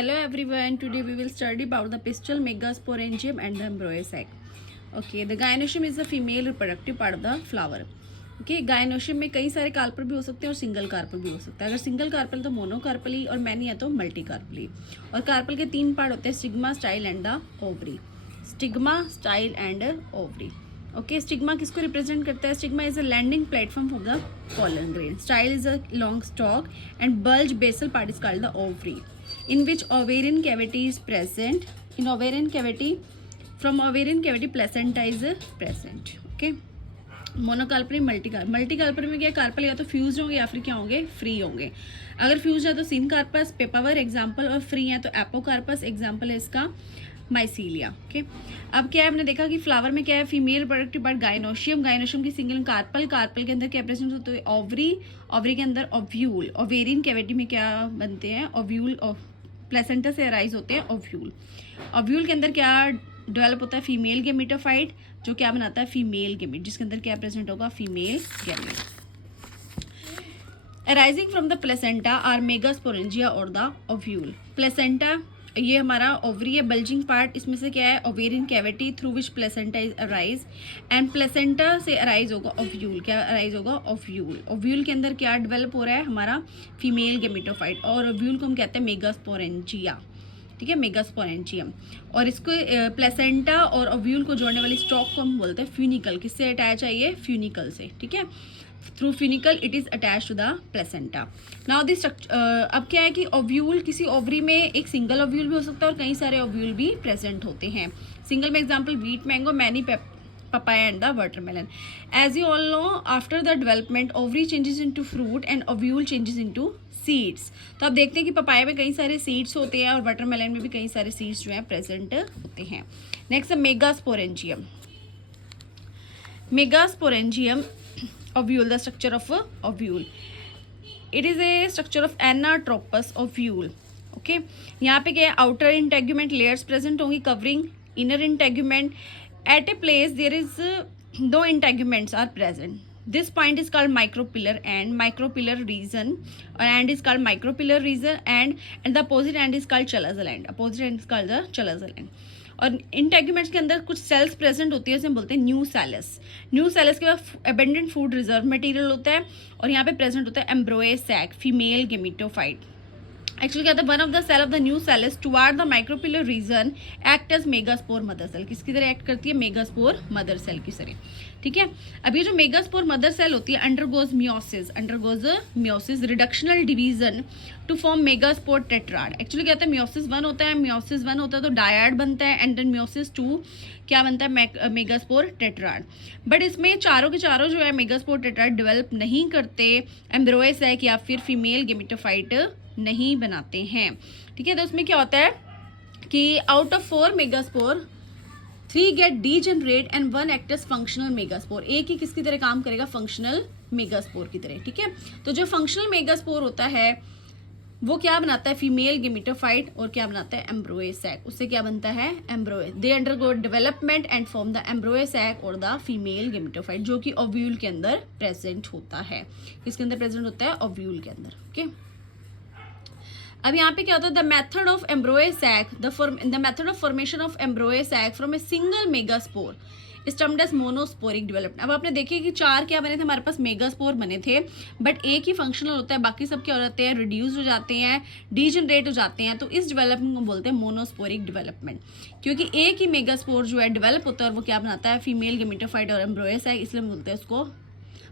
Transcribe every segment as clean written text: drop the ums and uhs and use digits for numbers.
Hello everyone, today we will study about the pistil megasporangium and the embryo sac. Okay, the gynoecium is the female reproductive part of the flower. Okay, gynoecium में कई सारे carpel भी हो सकते हैं और single carpel भी हो सकता है. अगर सिंगल कार्पल तो मोनोकार्पली और मैनी है तो मल्टी कार्पली. और कार्पल के तीन पार्ट होते हैं, stigma, style and the ovary. Stigma, style and ovary. Okay, stigma किसको रिप्रेजेंट करता है? Stigma is a landing platform for the pollen grain. Style is a long stalk and bulge basal part is called the ovary, in which ovarian cavity is present. In ovarian cavity, from ovarian cavity placenta is present. Okay, मोनोकार्पल, मल्टीकार्पल में क्या, carpel या तो fuse होंगे या फिर क्या होंगे, free होंगे. अगर फ्यूज है तो सिनकार्पस, पेपावर एग्जाम्पल, और फ्री है तो एपोकार्पस एग्जाम्पल है इसका माइसीलिया. ओके, अब क्या है, हमने देखा कि फ्लावर में क्या है, female productive part gynoecium, gynoecium की सिंगल कार्पल, कार्पल के अंदर क्या प्रेजेंट होता है, ओवरी, ओवरी के अंदर ओव्यूल, ओवेरियन कैविटी में क्या बनते हैं, ओव्यूल, प्लेसेंटा से अराइज होते हैं ओव्यूल. ओव्यूल के अंदर क्या डेवलप होता है, फीमेल गेमेटोफाइट, जो क्या बनाता है, फीमेल गेमेट, जिसके अंदर क्या प्रेजेंट होगा, female gamete. Arising from the placenta are megasporangia और द ओव्यूल. प्लेसेंटा ये हमारा ओवरी है, बल्जिंग पार्ट, इसमें से क्या है, ovarian cavity through which placenta is arise, and placenta से अराइज होगा ओव्यूल. क्या अराइज होगा, ओव्यूल. ओव्यूल के अंदर क्या डेवलप हो रहा है, हमारा फीमेल गेमेटोफाइट, और ओव्यूल को हम कहते हैं मेगास्पोरेंजिया. ठीक है, मेगास्पोरेंजियम. और इसको प्लेसेंटा और ओव्यूल को जोड़ने वाली स्टॉक को हम बोलते हैं फ्यूनिकल. किससे अटैच है ये, फ्यूनिकल से. ठीक है, through funicle it is attach to the placenta. Now this अब क्या है कि ओव्यूल, किसी ओवरी में एक सिंगल ओव्यूल भी हो सकता है और कई सारे ओव्यूल भी प्रेजेंट होते हैं. सिंगल में example wheat, mango, many, papaya and the watermelon. As you all know, after the development ovary changes into fruit and ovule changes into seeds. तो आप देखते हैं कि पपाया में कई सारे सीड्स होते हैं और वाटरमेलन में भी कई सारे सीड्स जो हैं प्रेजेंट होते हैं. Next megasporangium. Megasporangium ovule, the structure of ovule. It is a structure of anatropous ovule. Okay, यहाँ पे क्या है, outer integument layers present होंगी covering inner integument. At a place there is no integuments are present. This point is called micropillar and micropillar region, and is called micropillar region, and the opposite end is called chalazal end. Opposite end is called the chalazal end. और integuments के अंदर कुछ cells present होती है, जैसे हम बोलते हैं न्यू सेल्स. न्यू सेल्स के बाद एबेंडेंट फूड रिजर्व मटेरियल होता है, और यहाँ पे प्रेजेंट होता है embryo sac, female gametophyte. Actually क्या होता है, one of the cell of the new cells toward the micropylar region act as megaspore mother cell. किसकी तरह एक्ट करती है, मेगास्पोर मदर सेल की तरह. ठीक है, अब ये जो मेगास्पोर मदर सेल होती है undergoes meiosis reductional division to form megaspore tetrad. Actually क्या होता है, मियोसिस वन होता है तो डायड बनता है, एंड देन मियोसिस टू क्या बनता है, मेगास्पोर टेट्राड. बट इसमें चारों के चारों जो है मेगास्पोर टेट्राड डेवलप नहीं करते, एम्ब्रोए सैक या फिर फीमेल गेमेटोफाइट नहीं बनाते हैं. ठीक है, तो उसमें क्या होता है कि out of 4 megaspore 3 get degenerate and 1 act as functional megaspore. एक ही किसकी तरह काम करेगा, फंक्शनल मेगास्पोर की तरह. ठीक है, तो जो फंक्शनल मेगास्पोर होता है वो क्या बनाता है, फीमेल गेमेटोफाइट, और क्या बनाता है, एम्ब्रोए सैक. उससे क्या बनता है, embryo. They undergo development and form the embryo sac और द फीमेल गेमेटोफाइट, जो कि ओव्यूल के अंदर प्रेजेंट होता है. किसके अंदर प्रेजेंट होता है, ओव्यूल के अंदर. ओके, अब यहाँ पे क्या होता है, the method of embryo sac, the method of formation of embryo sac from a single megaspore is termed as monosporic development. अब आपने देखिए कि 4 क्या बने थे, हमारे पास मेगास्पोर बने थे, बट एक ही फंक्शनल होता है, बाकी सब क्या हो जाते हैं, रिड्यूस हो जाते हैं, डीजनरेट हो जाते हैं. तो इस डेवलपमेंट को बोलते हैं मोनोस्पोरिक डेवलपमेंट, क्योंकि एक ही मेगास्पोर जो है डेवलप होता है और वो क्या बनाता है, फीमेल गेमेटोफाइट और एम्ब्रोए सैक, इसलिए बोलते हैं उसको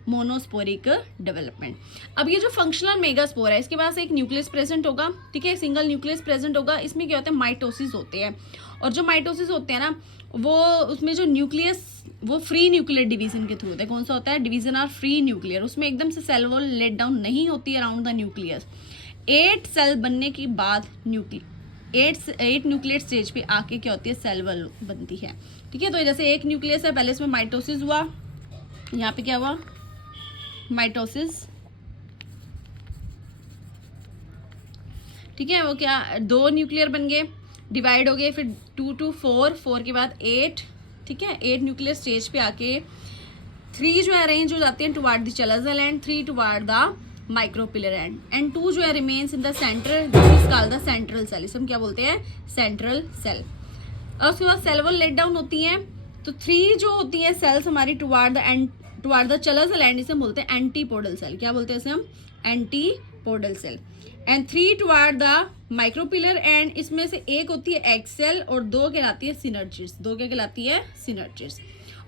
मोनोस्पोरिक डेवलपमेंट. अब ये जो फंक्शनल मेगास्पोर है, इसके पास एक न्यूक्लियस प्रेजेंट होगा. ठीक है, सिंगल न्यूक्लियस प्रेजेंट होगा. इसमें क्या होता है, माइटोसिस होते हैं, और जो माइटोसिस होते हैं ना, वो उसमें जो न्यूक्लियस वो फ्री न्यूक्लियर डिवीजन के थ्रू होता है. कौन सा होता है, डिवीजन आर फ्री न्यूक्लियर. उसमें एकदम से सेल वॉल लेट डाउन नहीं होती है अराउंड द न्यूक्लियस. 8 सेल बनने के बाद 8 न्यूक्लियर स्टेज पे आके क्या होती है, सेल वॉल बनती है. ठीक है, तो जैसे एक न्यूक्लियस है, पहले इसमें माइटोसिस हुआ, यहाँ पे क्या हुआ, माइटोसिस. ठीक है, वो क्या 2 न्यूक्लियर बन गए, डिवाइड हो गए, फिर 2 to 4 के बाद 8. ठीक है, 8 न्यूक्लियर स्टेज पे आके 3 जो है अरेंज हो जाते हैं toward the chalazal end 3 toward the micropylar end two जो है remains in the centre, this is called the central cell, इसे हम क्या बोलते हैं, सेंट्रल सेल। और उसके बाद सेल वॉल लेट डाउन होती हैं, तो 3 जो होती हैं सेल्स हमारी टुवार्ड द चलस एंड, इसे हम बोलते हैं एंटीपोडल सेल, क्या बोलते हैं इसे हम, antipodal cell. And 3 toward the micropylar end, इसमें से एक होती है एक्सेल और 2 कहलाती है सिनर्जिस, 2 क्या कहलाती है, सिनर्जिस।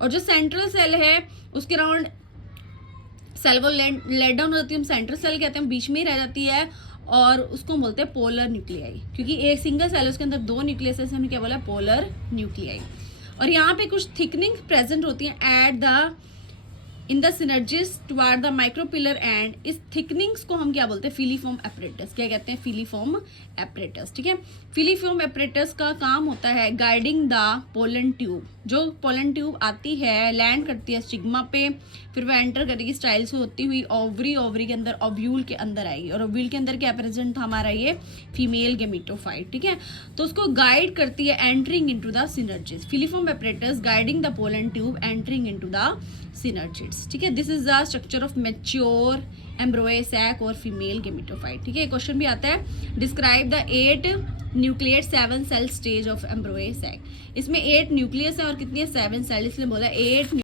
और जो सेंट्रल सेल है उसके around cell wall laid down होती है, हम सेंट्रल सेल कहते हैं, बीच में ही रह जाती है और उसको हम बोलते हैं पोलर न्यूक्लियाई, क्योंकि एक सिंगल सेल है उसके अंदर 2 न्यूक्लियस है, हमने क्या बोला, पोलर न्यूक्लियाई। और यहाँ पे कुछ थिकनिंग प्रेजेंट होती है at the in the synergids toward the micropylar end, इस थिकनिंग्स को हम क्या बोलते हैं, फिलीफॉर्म एपरेटस, क्या कहते हैं, फिलीफॉर्म एपरेटस। ठीक है, फिलीफॉर्म एपरेटस का काम होता है गाइडिंग द पोलन ट्यूब, जो पोलन ट्यूब आती है लैंड करती है स्टिग्मा पे, फिर वो एंटर करेगी स्टाइल से होती हुई ओवरी के अंदर, ओव्यूल के अंदर आएगी, और ओव्यूल के अंदर क्या प्रेजेंट था हमारा, ये फीमेल गेमिटोफाइट। ठीक है, तो उसको गाइड करती है entering into the synergids, filiform apparatus guiding the pollen tube entering into the synergids. ठीक है, this is the structure of mature embryo sac और फीमेल गेमिटोफाइट। ठीक है, क्वेश्चन भी आता है, describe the 8 nucleate 7 cell stage of embryo sac. इसमें 8 nucleus है और कितनी है, 7 सेल, इसलिए बोला 8